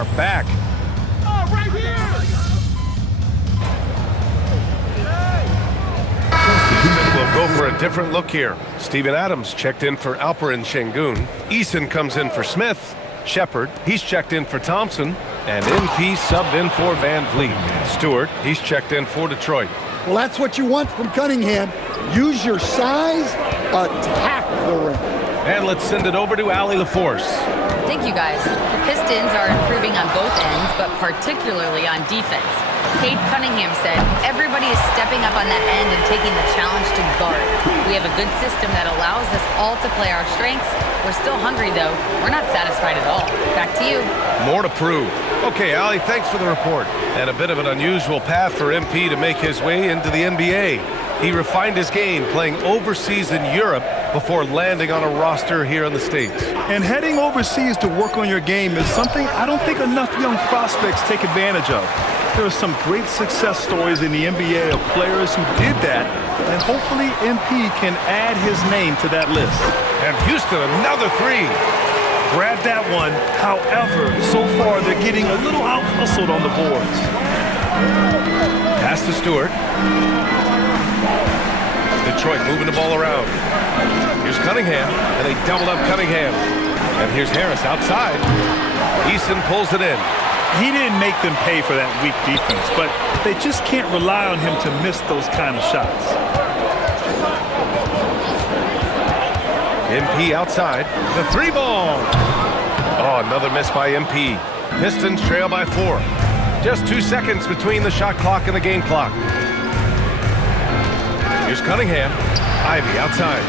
are back. We'll go for a different look here. Steven Adams checked in for Alperen Şengün. Eason comes in for Smith. Shepard, he's checked in for Thompson. And MP subbed in for Van Vliet. Stewart, he's checked in for Detroit. Well, that's what you want from Cunningham. Use your size, attack the rim. And let's send it over to Allie LaForce. Thank you, guys. The Pistons are improving on both ends, but particularly on defense. Cade Cunningham said, everybody is stepping up on that end and taking the challenge to guard. We have a good system that allows us all to play our strengths. We're still hungry, though. We're not satisfied at all. Back to you. More to prove. Okay, Allie, thanks for the report. And a bit of an unusual path for MP to make his way into the NBA. He refined his game playing overseas in Europe before landing on a roster here in the States. And heading overseas to work on your game is something I don't think enough young prospects take advantage of. There are some great success stories in the NBA of players who did that, and hopefully MP can add his name to that list. And Houston, another three. Grab that one. However, so far they're getting a little out-hustled on the boards. Pass to Stewart. Detroit moving the ball around. Here's Cunningham, and they doubled up Cunningham. And here's Harris outside. Eason pulls it in. He didn't make them pay for that weak defense, but they just can't rely on him to miss those kind of shots. MP outside. The three ball. Oh, another miss by MP. Pistons trail by 4. Just 2 seconds between the shot clock and the game clock. Here's Cunningham. Ivy outside.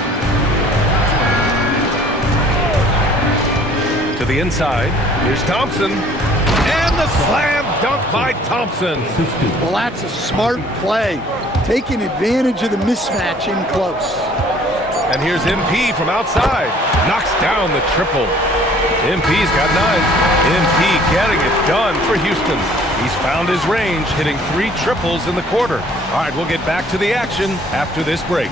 To the inside. Here's Thompson. And the slam dunk by Thompson. Well, that's a smart play. Taking advantage of the mismatch in close. And here's MP from outside. Knocks down the triple. MP's got 9. MP getting it done for Houston. He's found his range, hitting 3 triples in the quarter. All right, we'll get back to the action after this break.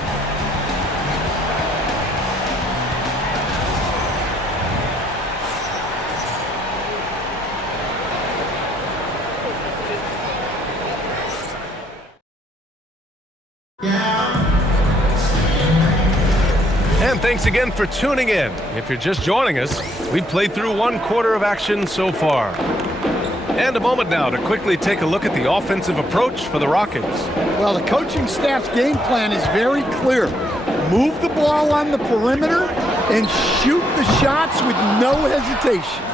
And thanks again for tuning in. If you're just joining us, we've played through 1 quarter of action so far. And a moment now to quickly take a look at the offensive approach for the Rockets. Well, the coaching staff's game plan is very clear. Move the ball on the perimeter and shoot the shots with no hesitation.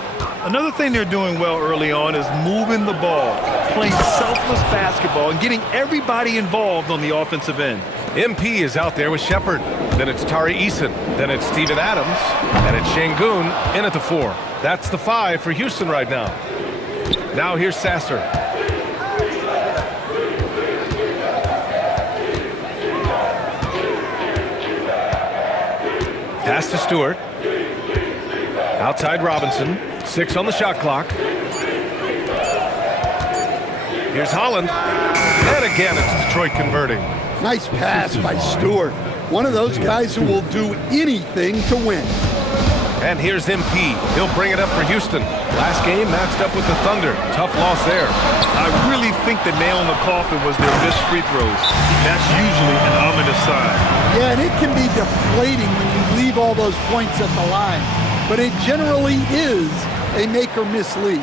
Another thing they're doing well early on is moving the ball, playing selfless basketball, and getting everybody involved on the offensive end. MP is out there with Shepard. Then it's Tari Eason. Then it's Steven Adams. And it's Şengün in at the 4. That's the 5 for Houston right now. Now here's Sasser. Pass to Stewart. Outside Robinson. 6 on the shot clock. Here's Holland. And again, it's Detroit converting. Nice pass by Stewart. One of those guys who will do anything to win. And here's MP. He'll bring it up for Houston. Last game matched up with the Thunder. Tough loss there. I really think the nail in the coffin was their missed free throws. That's usually an ominous sign. Yeah, and it can be deflating when you leave all those points at the line. But it generally is a make-or-miss lead.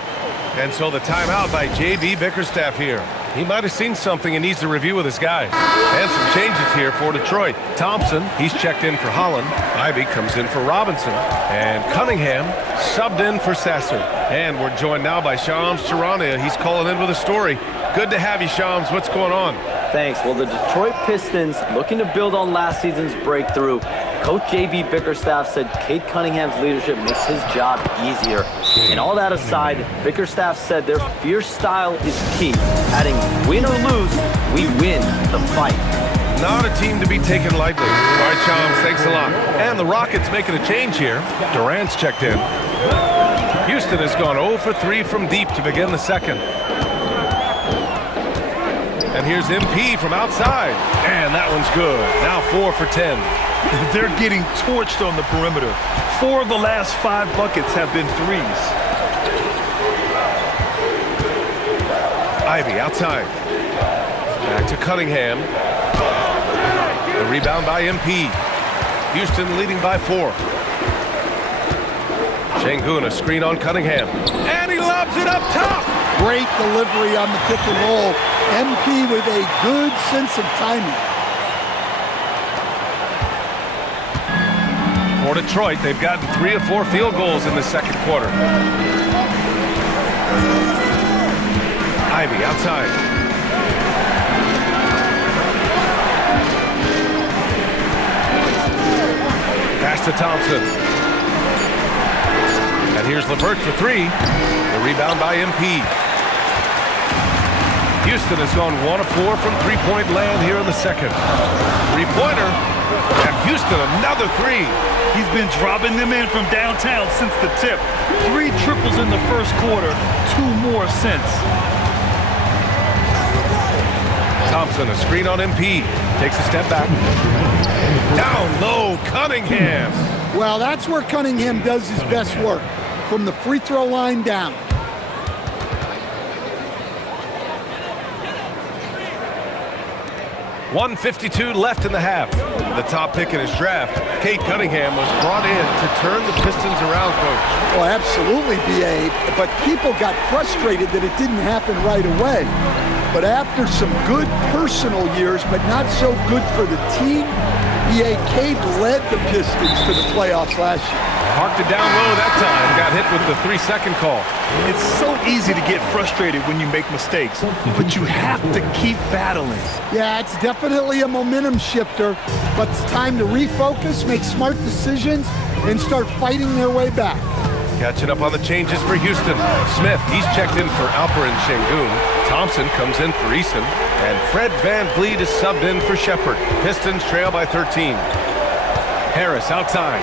And so the timeout by J.B. Bickerstaff here. He might have seen something and needs to review with his guys. And some changes here for Detroit. Thompson, he's checked in for Holland. Ivy comes in for Robinson. And Cunningham subbed in for Sasser. And we're joined now by Shams Charania. He's calling in with a story. Good to have you, Shams. What's going on? Thanks. Well, the Detroit Pistons, looking to build on last season's breakthrough. Coach J.B. Bickerstaff said Cade Cunningham's leadership makes his job easier. And all that aside, Bickerstaff said their fierce style is key, adding win or lose, we win the fight. Not a team to be taken lightly. All right, Shams, thanks a lot. And the Rockets making a change here. Durant's checked in. Houston has gone 0 for 3 from deep to begin the second. And here's MP from outside. And that one's good. Now 4 for 10. They're getting torched on the perimeter. 4 of the last 5 buckets have been threes. Ivy outside. Back to Cunningham. The rebound by MP. Houston leading by 4. Sengun, a screen on Cunningham. And he lobs it up top. Great delivery on the pick and roll. MP with a good sense of timing. For Detroit, they've gotten 3 of 4 field goals in the second quarter. Ivy outside. Pass to Thompson. And here's LeVert for 3. The rebound by MP. Houston has gone 1 of 4 from three-point land here in the second. Three-pointer. And Houston another 3. He's been dropping them in from downtown since the tip. 3 triples in the first quarter, 2 more since. Thompson, a screen on MP. Takes a step back. Down low, Cunningham. Well, that's where Cunningham does his best work, from the free throw line down. .152 left in the half. The top pick in his draft, Cade Cunningham, was brought in to turn the Pistons around, Coach. Well, absolutely, B.A., but people got frustrated that it didn't happen right away. But after some good personal years, but not so good for the team, B.A. Cade led the Pistons to the playoffs last year. Parked it down low that time, got hit with the 3-second call. It's so easy to get frustrated when you make mistakes, but you have to keep battling. Yeah, it's definitely a momentum shifter, but it's time to refocus, make smart decisions, and start fighting their way back. Catching up on the changes for Houston. Smith, he's checked in for Alperen Sengun. Thompson comes in for Eason. And Fred VanVleet is subbed in for Shepherd. Pistons trail by 13. Harris outside.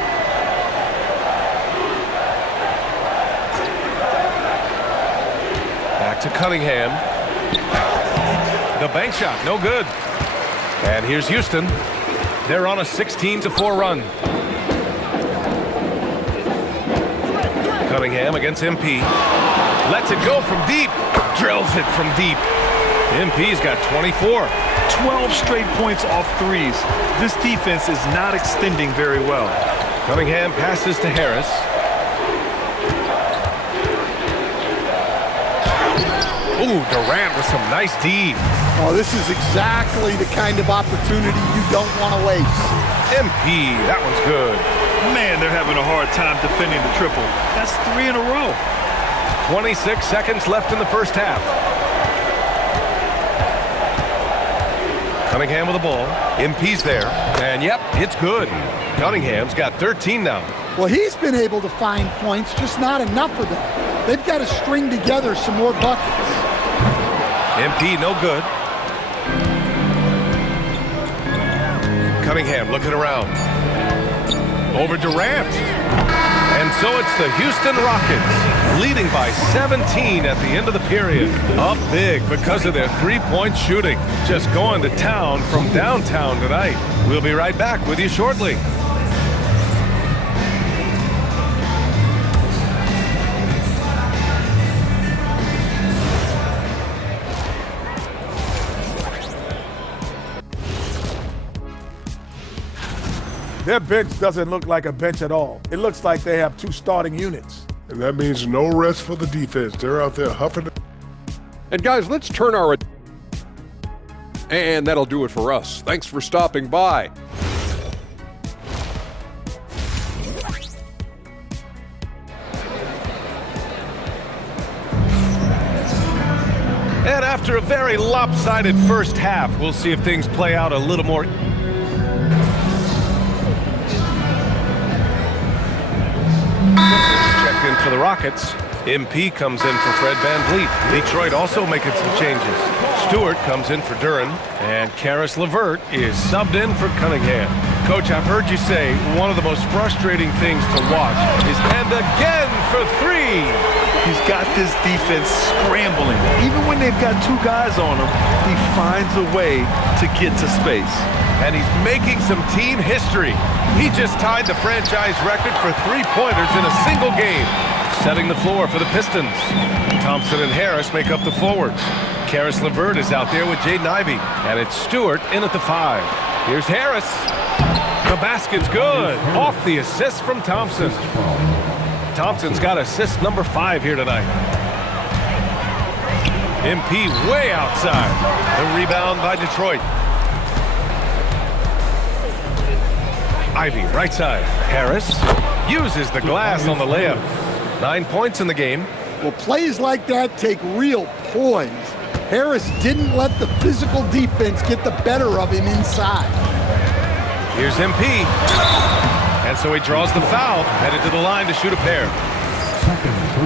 Back to Cunningham. The bank shot, no good. And here's Houston. They're on a 16-4 run. Cunningham against MP. Lets it go from deep. Drills it from deep. MP's got 24. 12 straight points off threes. This defense is not extending very well. Cunningham passes to Harris. Ooh, Durant with some nice D. Oh, this is exactly the kind of opportunity you don't want to waste. MP, that one's good. Man, they're having a hard time defending the triple. That's 3 in a row. 26 seconds left in the first half. Cunningham with the ball. MP's there. And yep, it's good. Cunningham's got 13 now. Well, he's been able to find points, just not enough of them. They've got to string together some more buckets. MP no good. Cunningham looking around. Over Durant. And so it's the Houston Rockets leading by 17 at the end of the period. Up big because of their three-point shooting. Just going to town from downtown tonight. We'll be right back with you shortly. Their bench doesn't look like a bench at all. It looks like they have 2 starting units. And that means no rest for the defense. They're out there huffing. And guys, let's turn our... And that'll do it for us. Thanks for stopping by. And after a very lopsided first half, we'll see if things play out a little more... Checked in for the Rockets. MP comes in for Fred VanVleet. Detroit also making some changes. Stewart comes in for Duren, and Caris LeVert is subbed in for Cunningham. Coach, I've heard you say one of the most frustrating things to watch is and again for 3. He's got this defense scrambling. Even when they've got 2 guys on him, he finds a way to get to space. And he's making some team history. He just tied the franchise record for 3-pointers in a single game, setting the floor for the Pistons. Thompson and Harris make up the forwards. Karis LeVert is out there with Jaden Ivey. And it's Stewart in at the 5. Here's Harris. The basket's good. Off the assist from Thompson. Thompson's got assist number 5 here tonight. MP way outside. The rebound by Detroit. Ivey, right side. Harris uses the glass on the layup. 9 points in the game. Well, plays like that take real poise. Harris didn't let the physical defense get the better of him inside. Here's MP. And so he draws the foul, headed to the line to shoot a pair.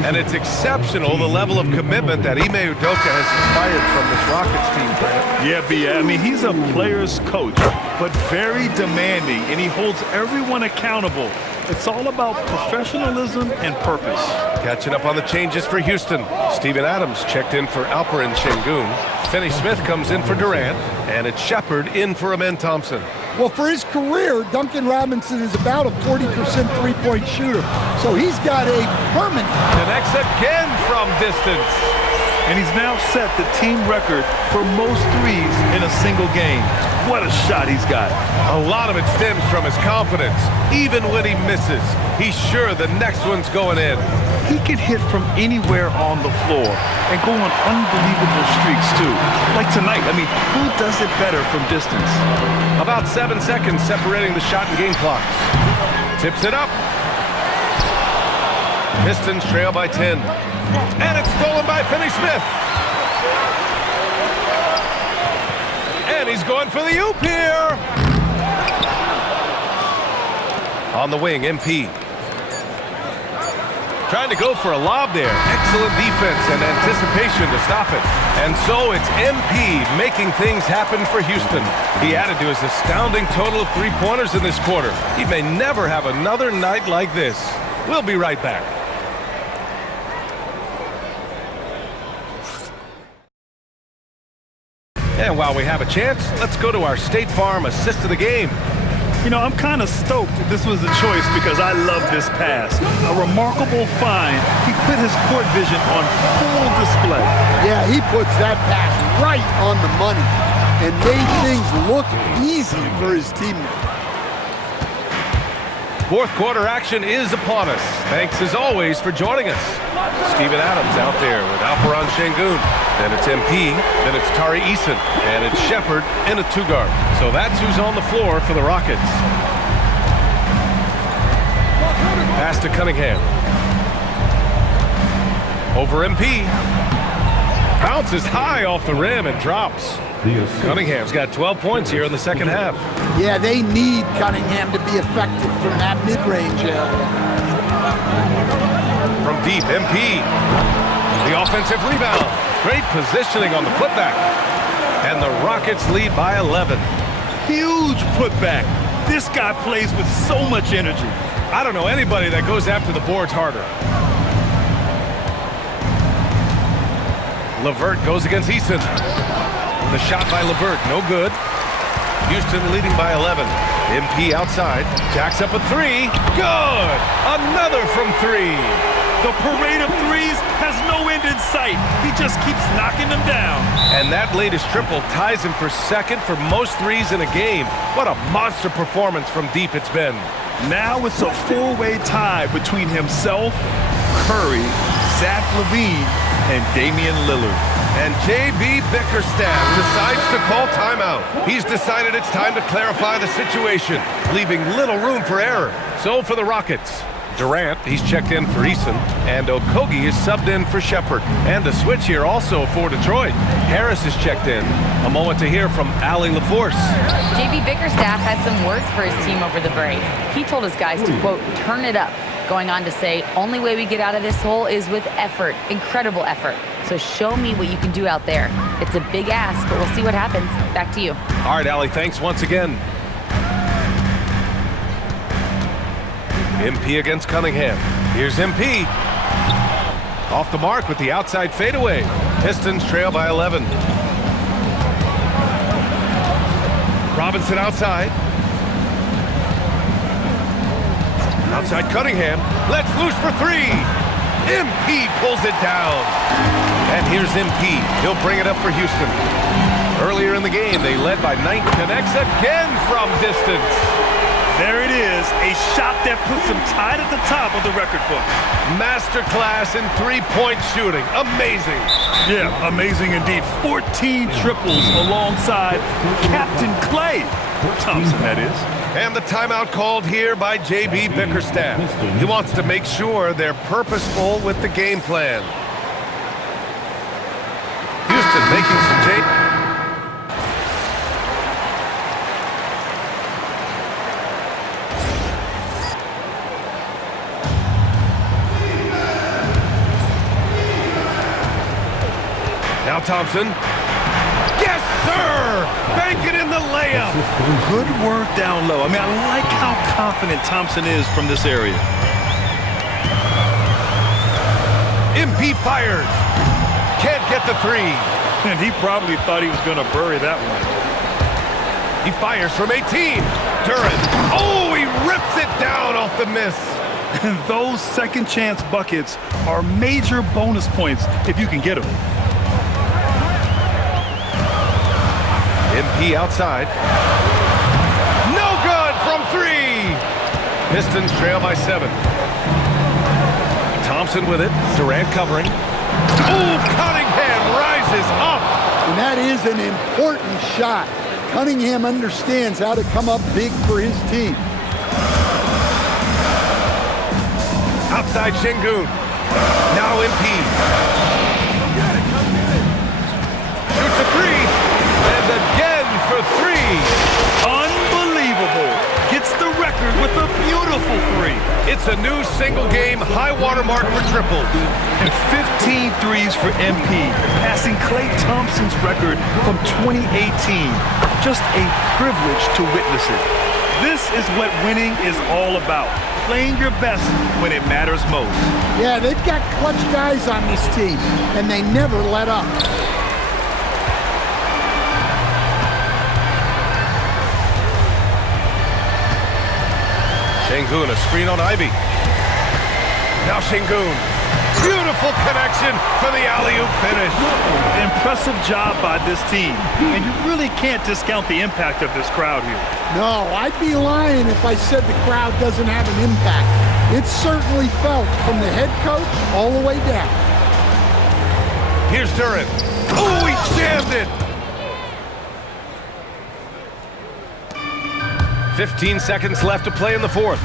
And it's exceptional, the level of commitment that Ime Udoka has inspired from this Rockets team, Grant. Yeah, B.A. I mean, he's a player's coach, but very demanding, and he holds everyone accountable. It's all about professionalism and purpose. Catching up on the changes for Houston. Steven Adams checked in for Alperen Şengün. Finney Smith comes in for Durant, and it's Shepard in for Amen Thompson. Well, for his career, Duncan Robinson is about a 40% three-point shooter, so he's got a permanent. Connects again from distance. And he's now set the team record for most threes in a single game. What a shot he's got. A lot of it stems from his confidence. Even when he misses, he's sure the next one's going in. He can hit from anywhere on the floor and go on unbelievable streaks, too. Like tonight, I mean, who does it better from distance? About 7 seconds separating the shot and game clocks. Tips it up. Pistons trail by 10. And it's stolen by Finney Smith. And he's going for the oop here. On the wing, MP. Trying to go for a lob there. Excellent defense and anticipation to stop it. And so it's MP making things happen for Houston. He added to his astounding total of 3-pointers in this quarter. He may never have another night like this. We'll be right back. And while we have a chance, let's go to our State Farm assist of the game. You know, I'm kind of stoked that this was a choice because I love this pass. A remarkable find. He put his court vision on full display. Yeah, he puts that pass right on the money and made things look easy for his teammate. Fourth quarter action is upon us. Thanks as always for joining us. Steven Adams out there with Alperen Şengün. Then it's MP, then it's Tari Eason, and it's Shepard in a 2-guard. So that's who's on the floor for the Rockets. Pass to Cunningham. Over MP. Bounces high off the rim and drops. Cunningham's got 12 points here in the second half. Yeah, they need Cunningham to be effective from that mid-range area. From deep, MP. The offensive rebound. Great positioning on the putback. And the Rockets lead by 11. Huge putback. This guy plays with so much energy. I don't know anybody that goes after the boards harder. LeVert goes against Eason. The shot by LeVert, no good. Houston leading by 11. MP outside, jacks up a 3. Good! Another from 3. The parade of threes has no end in sight. He just keeps knocking them down. And that latest triple ties him for second for most threes in a game. What a monster performance from deep it's been. Now it's a four-way tie between himself, Curry, Zach LaVine, and Damian Lillard. And J.B. Bickerstaff decides to call timeout. He's decided it's time to clarify the situation, leaving little room for error. So for the Rockets, Durant, he's checked in for Eason, and Okogie is subbed in for Shepard. And a switch here also for Detroit. Harris is checked in. A moment to hear from Allie LaForce. J.B. Bickerstaff had some words for his team over the break. He told his guys to, quote, turn it up, going on to say, only way we get out of this hole is with effort, incredible effort. So show me what you can do out there. It's a big ask, but we'll see what happens. Back to you. All right, Allie, thanks once again. MP against Cunningham. Here's MP. Off the mark with the outside fadeaway. Pistons trail by 11. Robinson outside. Outside Cunningham. Let's loose for 3. MP pulls it down. And Here's MP. He'll bring it up for Houston. Earlier in the game, they led by 9. Connects again from distance. There it is, a shot that puts them tied at the top of the record book. Masterclass in three-point shooting. Amazing. Yeah, amazing indeed. 14 triples alongside Captain Klay Thompson, that is. And the timeout called here by J.B. Bickerstaff. He wants to make sure they're purposeful with the game plan. Houston making some change. Now Thompson. Yes, sir! Bank it in the layup. Good work down low. I mean, I like how confident Thompson is from this area. MP fires. Can't get the three. And he probably thought he was going to bury that one. He fires from 18. Duren. Oh, he rips it down off the miss. And those second chance buckets are major bonus points if you can get them. MP outside. No good from 3. Pistons trail by 7. Thompson with it. Durant covering. Oh, Cunningham rises up. And that is an important shot. Cunningham understands how to come up big for his team. Outside Şengün. Now MP. Shoots a 3. And again for 3. Unbelievable. Gets the record with a beautiful 3. It's a new single-game high-water mark for triples. And 15 threes for MP, passing Klay Thompson's record from 2018. Just a privilege to witness it. This is what winning is all about. Playing your best when it matters most. Yeah, they've got clutch guys on this team, and they never let up. Şengün, a screen on Ivy. Now Şengün. Beautiful connection for the alley-oop finish. Impressive job by this team. And you really can't discount the impact of this crowd here. No, I'd be lying if I said the crowd doesn't have an impact. It's certainly felt from the head coach all the way down. Here's Duren. Oh, he jammed it. 15 seconds left to play in the fourth.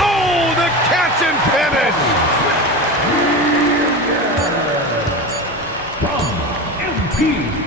Oh, the catch and finish! From MP.